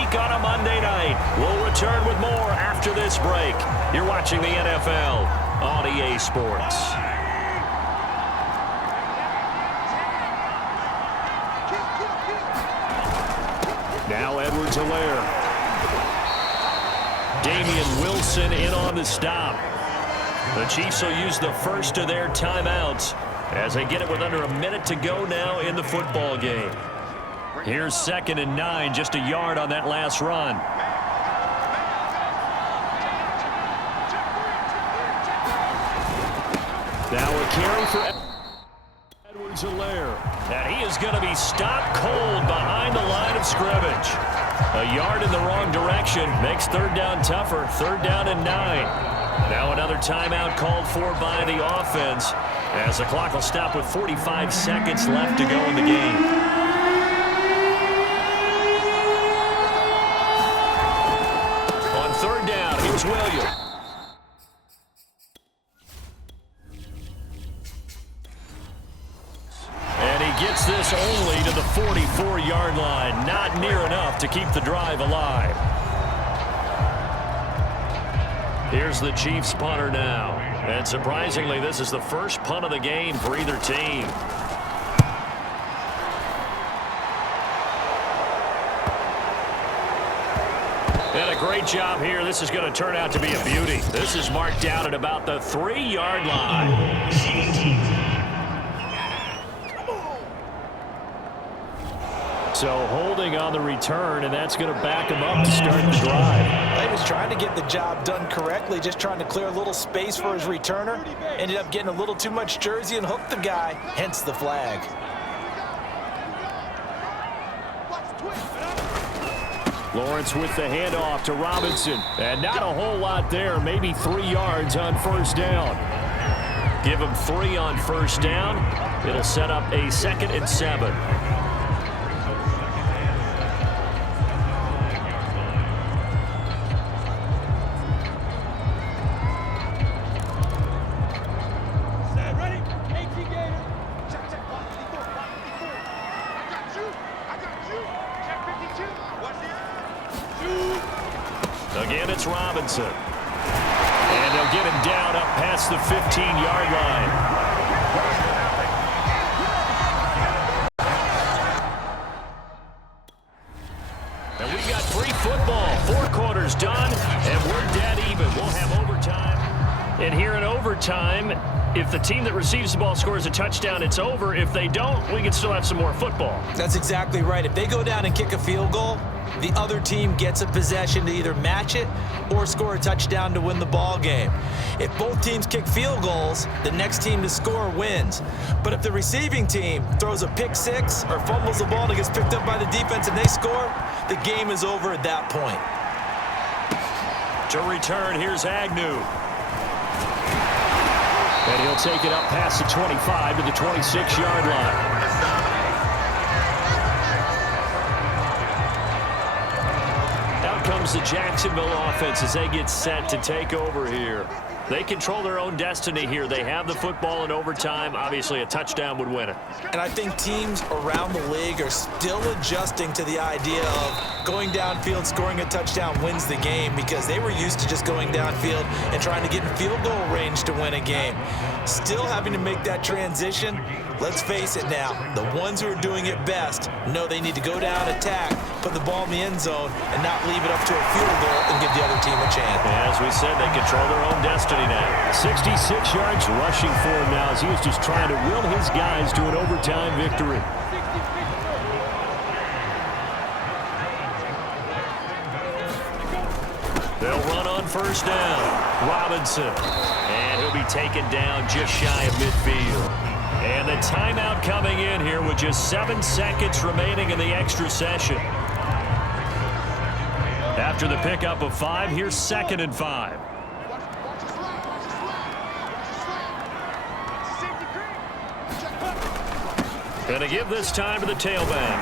week on a Monday night. We'll return with more after this break. You're watching the NFL on EA Sports. Now Edwards-Helaire. Damian Wilson in on the stop. The Chiefs will use the first of their timeouts as they get it with under a minute to go now in the football game. Here's 2nd and 9, just a yard on that last run. Now a carry for Edwards-Helaire. And he is going to be stopped cold behind the line of scrimmage. A yard in the wrong direction makes 3rd down tougher. 3rd down and 9. Now another timeout called for by the offense as the clock will stop with 45 seconds left to go in the game. On 3rd down, here's Williams. And he gets this only to the 44-yard line. Not near enough to keep the drive alive. Here's the Chiefs punter now. And surprisingly, this is the first punt of the game for either team. And a great job here. This is going to turn out to be a beauty. This is marked down at about the 3-yard line. So holding on the return, and that's going to back him up to start the drive. He was trying to get the job done correctly, just trying to clear a little space for his returner. Ended up getting a little too much jersey and hooked the guy, hence the flag. Lawrence with the handoff to Robinson. And not a whole lot there, maybe 3 yards on 1st down. Give him 3 on 1st down. It'll set up a 2nd and 7. Again, it's Robinson. And they'll get him down up past the 15-yard line. And we've got free football. 4 quarters done, and we're dead even. We'll have overtime. And here in overtime, if the team that receives the ball scores a touchdown, it's over. If they don't, we can still have some more football. That's exactly right. If they go down and kick a field goal, the other team gets a possession to either match it or score a touchdown to win the ball game. If both teams kick field goals, the next team to score wins. But if the receiving team throws a pick 6 or fumbles the ball and it gets picked up by the defense and they score, the game is over at that point. To return, here's Agnew. And he'll take it up past the 25 to the 26-yard line. Comes the Jacksonville offense as they get set to take over here. They control their own destiny here. They have the football in overtime. Obviously, a touchdown would win it. And I think teams around the league are still adjusting to the idea of going downfield, scoring a touchdown wins the game, because they were used to just going downfield and trying to get in field goal range to win a game. Still having to make that transition. Let's face it now, the ones who are doing it best know they need to go down, attack, put the ball in the end zone, and not leave it up to a field goal and give the other team a chance. As we said, they control their own destiny now. 66 yards rushing for him now as he was just trying to will his guys to an overtime victory. They'll run on 1st down. Robinson. And he'll be taken down just shy of midfield. And the timeout coming in here with just 7 seconds remaining in the extra session. After the pickup of 5, here's 2nd and 5. Going to give this time to the tailback.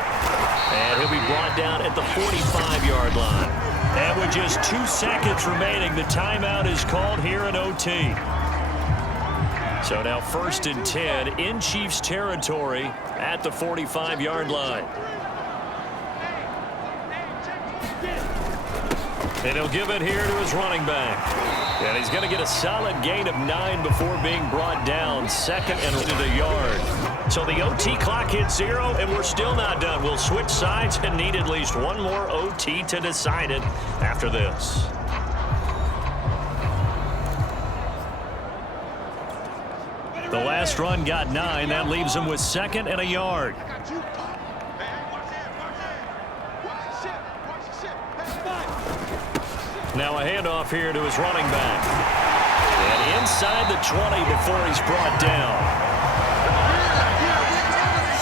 And he'll be brought down at the 45-yard line. And with just 2 seconds remaining, the timeout is called here in OT. So now 1st and 10 in Chiefs territory at the 45-yard line. And he'll give it here to his running back. And he's going to get a solid gain of 9 before being brought down. Second and a yard. So the OT clock hits 0, and we're still not done. We'll switch sides and need at least one more OT to decide it after this. The last run got 9. That leaves him with second and a yard. Now a handoff here to his running back. And inside the 20 before he's brought down.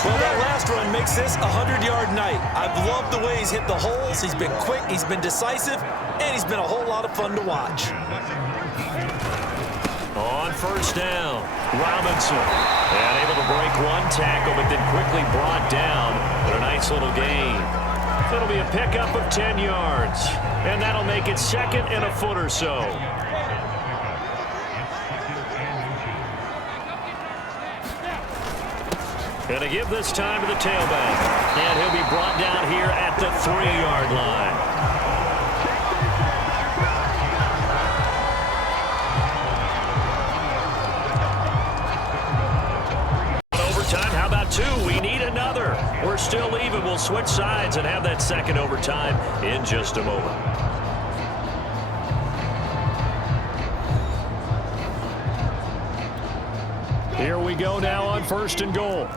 Well, that last run makes this a 100-yard night. I've loved the way he's hit the holes. He's been quick, he's been decisive, and he's been a whole lot of fun to watch. On first down, Robinson. And able to break one tackle, but then quickly brought down. But a nice little gain. It'll be a pickup of 10 yards. And that'll make it second and a foot or so. Gonna give this time to the tailback. And he'll be brought down here at the 3-yard line. How about 2? We need another. We're still even. We'll switch sides and have that second overtime in just a moment. Here we go now on first and goal.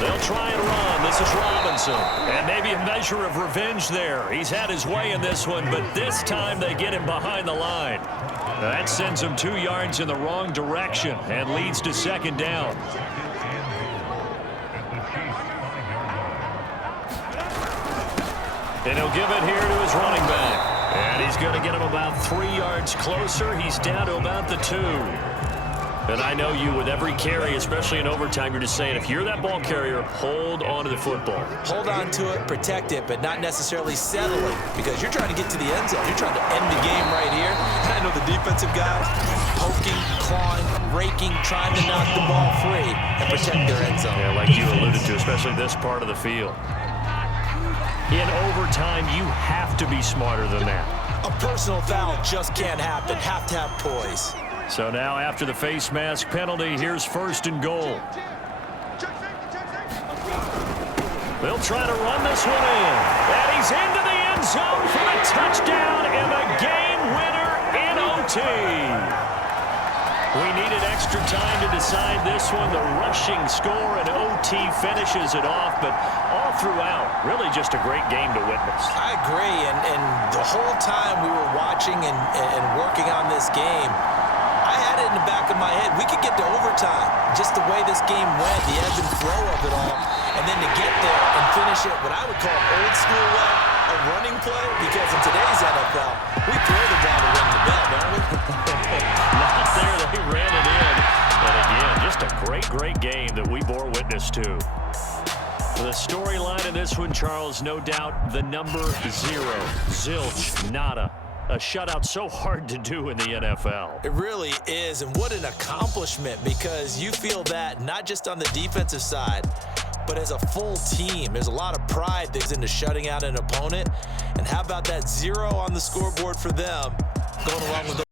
They'll try and run. This is Robinson. And maybe a measure of revenge there. He's had his way in this one, but this time they get him behind the line. That sends him 2 yards in the wrong direction and leads to second down. And he'll give it here to his running back. And he's going to get him about 3 yards closer. He's down to about the 2. And I know you, with every carry, especially in overtime, you're just saying, if you're that ball carrier, hold on to the football. Hold on to it, protect it, but not necessarily settle it, because you're trying to get to the end zone. You're trying to end the game right here. And I know the defensive guys poking, clawing, raking, trying to knock the ball free and protect their end zone. Yeah, like you alluded to, especially this part of the field. In overtime, you have to be smarter than that. A personal foul just can't happen. Have to have poise. So now after the face mask penalty, here's first and goal. They'll try to run this one in. And he's into the end zone for the touchdown and the game winner in OT. We needed extra time to decide this one. The rushing score and OT finishes it off, but all throughout, really just a great game to witness. I agree, and the whole time we were watching and working on this game, I had it in the back of my head. We could get to overtime. Just the way this game went, the ebb and flow of it all. And then to get there and finish it what I would call old school way, a running play. Because in today's NFL, we throw the ball to ring the bell, don't we? Not there. They ran it in. And again, just a great game that we bore witness to. The storyline in this one, Charles, no doubt the number 0. Zilch, nada. A shutout so hard to do in the NFL. It really is, and what an accomplishment, because you feel that not just on the defensive side, but as a full team. There's a lot of pride that goes into shutting out an opponent, and how about that 0 on the scoreboard for them, going along with